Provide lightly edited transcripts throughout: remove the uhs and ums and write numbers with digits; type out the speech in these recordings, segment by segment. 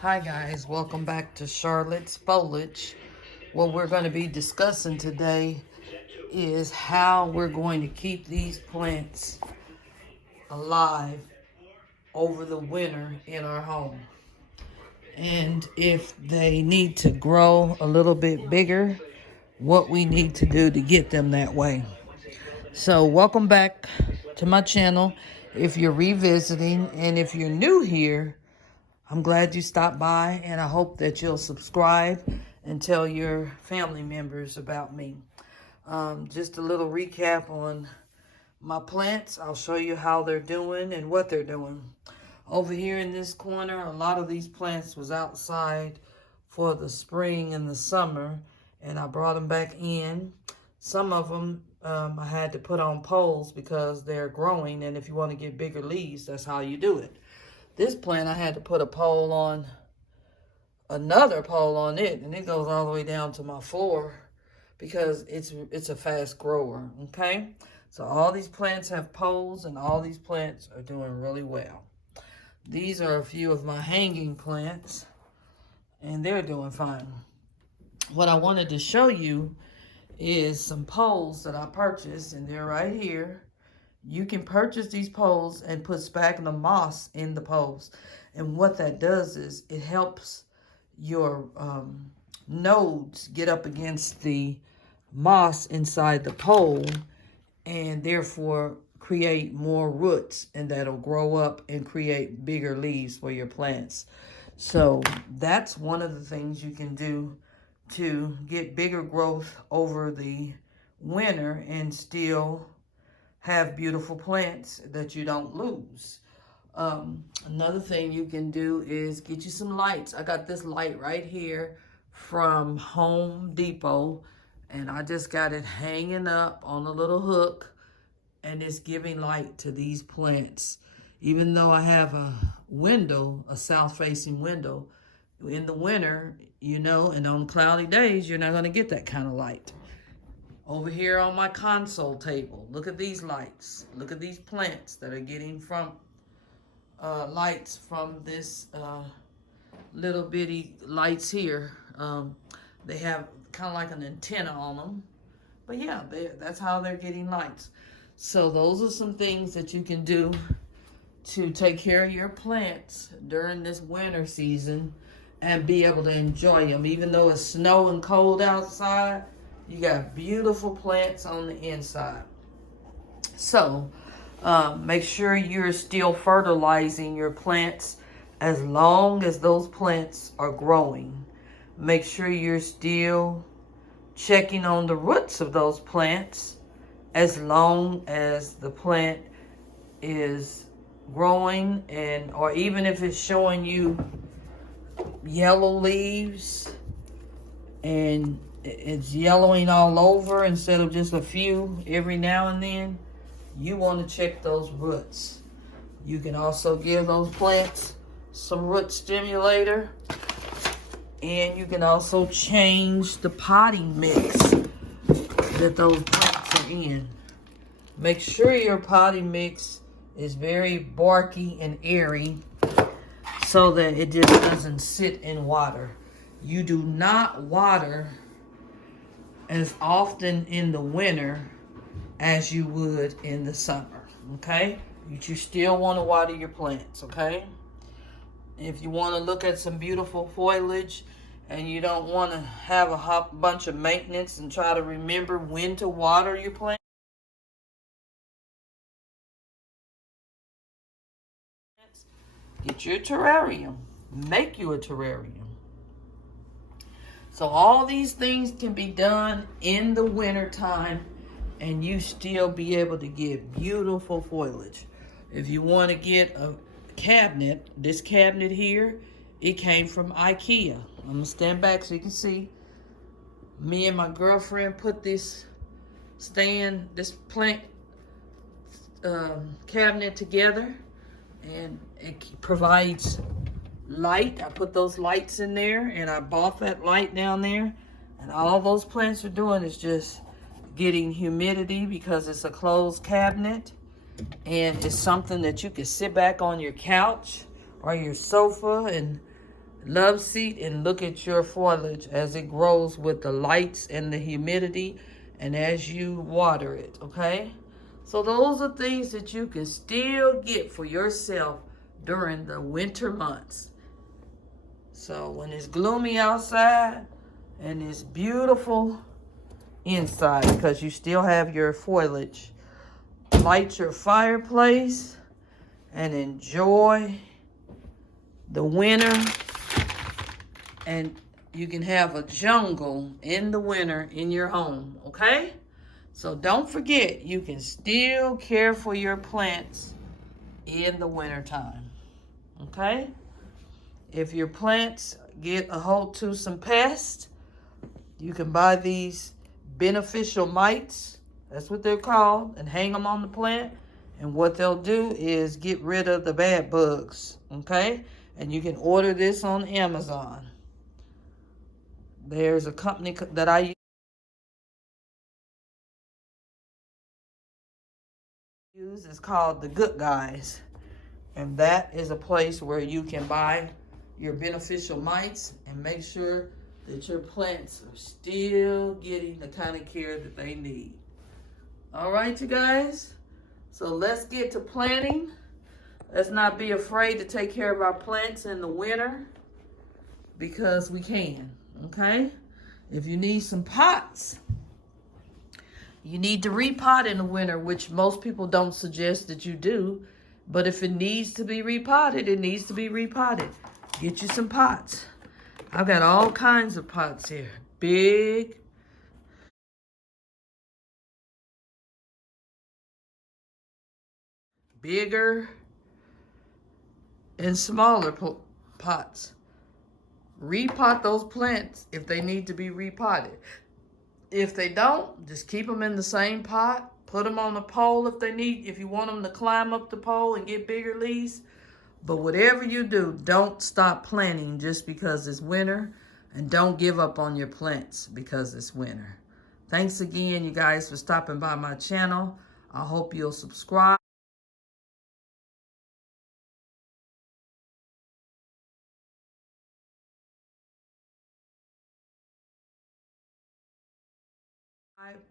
Hi guys, welcome back to Charlotte's Foliage. What we're going to be discussing today is how we're going to keep these plants alive over the winter in our home. And if they need to grow a little bit bigger, what we need to do to get them that way. So welcome back to my channel if you're revisiting, and if you're new here, I'm glad you stopped by, and I hope that you'll subscribe and tell your family members about me. Just a little recap on my plants. I'll show you how they're doing and what they're doing. Over here in this corner, a lot of these plants was outside for the spring and the summer, and I brought them back in. Some of them I had to put on poles because they're growing, and if you want to get bigger leaves, that's how you do it. This plant, I had to put another pole on it, and it goes all the way down to my floor because it's a fast grower, okay? So all these plants have poles, and all these plants are doing really well. These are a few of my hanging plants, and they're doing fine. What I wanted to show you is some poles that I purchased, and they're right here. You can purchase these poles and put sphagnum moss in the poles. And what that does is it helps your nodes get up against the moss inside the pole, and therefore create more roots, and that'll grow up and create bigger leaves for your plants. So that's one of the things you can do to get bigger growth over the winter and still have beautiful plants that you don't lose. Another thing you can do is get you some lights. I got this light right here from Home Depot, and I just got it hanging up on a little hook, and it's giving light to these plants. Even though I have a window, a south-facing window, in the winter, you know, and on cloudy days, you're not going to get that kind of light. Over here on my console table, look at these lights. Look at these plants that are getting from lights from this little bitty lights here. They have kind of like an antenna on them. But yeah, that's how they're getting lights. So those are some things that you can do to take care of your plants during this winter season and be able to enjoy them. Even though it's snow and cold outside, you got beautiful plants on the inside. So make sure you're still fertilizing your plants as long as those plants are growing. Make sure you're still checking on the roots of those plants as long as the plant is growing, and or even if it's showing you yellow leaves and it's yellowing all over instead of just a few every now and then, you want to check those roots. You can also give those plants some root stimulator, and you can also change the potting mix that those plants are in. Make sure your potting mix is very barky and airy so that it just doesn't sit in water. You do not water as often in the winter as you would in the summer, okay? You still want to water your plants, okay? If you want to look at some beautiful foliage and you don't want to have a bunch of maintenance and try to remember when to water your plants, get you a terrarium. Make you a terrarium. So all these things can be done in the winter time, and you still be able to get beautiful foliage. If you want to get a cabinet, this cabinet here, it came from IKEA. I'm going to stand back so you can see. Me and my girlfriend put this plant cabinet together, and it provides light. I put those lights in there, and I bought that light down there, and all those plants are doing is just getting humidity because it's a closed cabinet, and it's something that you can sit back on your couch or your sofa and love seat and look at your foliage as it grows with the lights and the humidity and as you water it, okay? So those are things that you can still get for yourself during the winter months. So when it's gloomy outside and it's beautiful inside because you still have your foliage, light your fireplace and enjoy the winter. And you can have a jungle in the winter in your home, okay? So don't forget, you can still care for your plants in the wintertime, okay? If your plants get a hold to some pests, you can buy these beneficial mites, that's what they're called, and hang them on the plant. And what they'll do is get rid of the bad bugs, okay? And you can order this on Amazon. There's a company that I use. It's called The Good Guys. And that is a place where you can buy your beneficial mites and make sure that your plants are still getting the kind of care that they need. All right, you guys? So let's get to planting. Let's not be afraid to take care of our plants in the winter because we can, okay? If you need some pots, you need to repot in the winter, which most people don't suggest that you do. But if it needs to be repotted, it needs to be repotted. Get you some pots. I've got all kinds of pots here. Big, bigger, and smaller pots. Repot those plants if they need to be repotted. If they don't, just keep them in the same pot. Put them on a pole if you want them to climb up the pole and get bigger leaves. But whatever you do, don't stop planting just because it's winter. And don't give up on your plants because it's winter. Thanks again, you guys, for stopping by my channel. I hope you'll subscribe.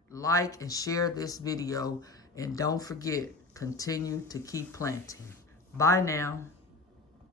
Like and share this video. And don't forget, continue to keep planting. Bye now.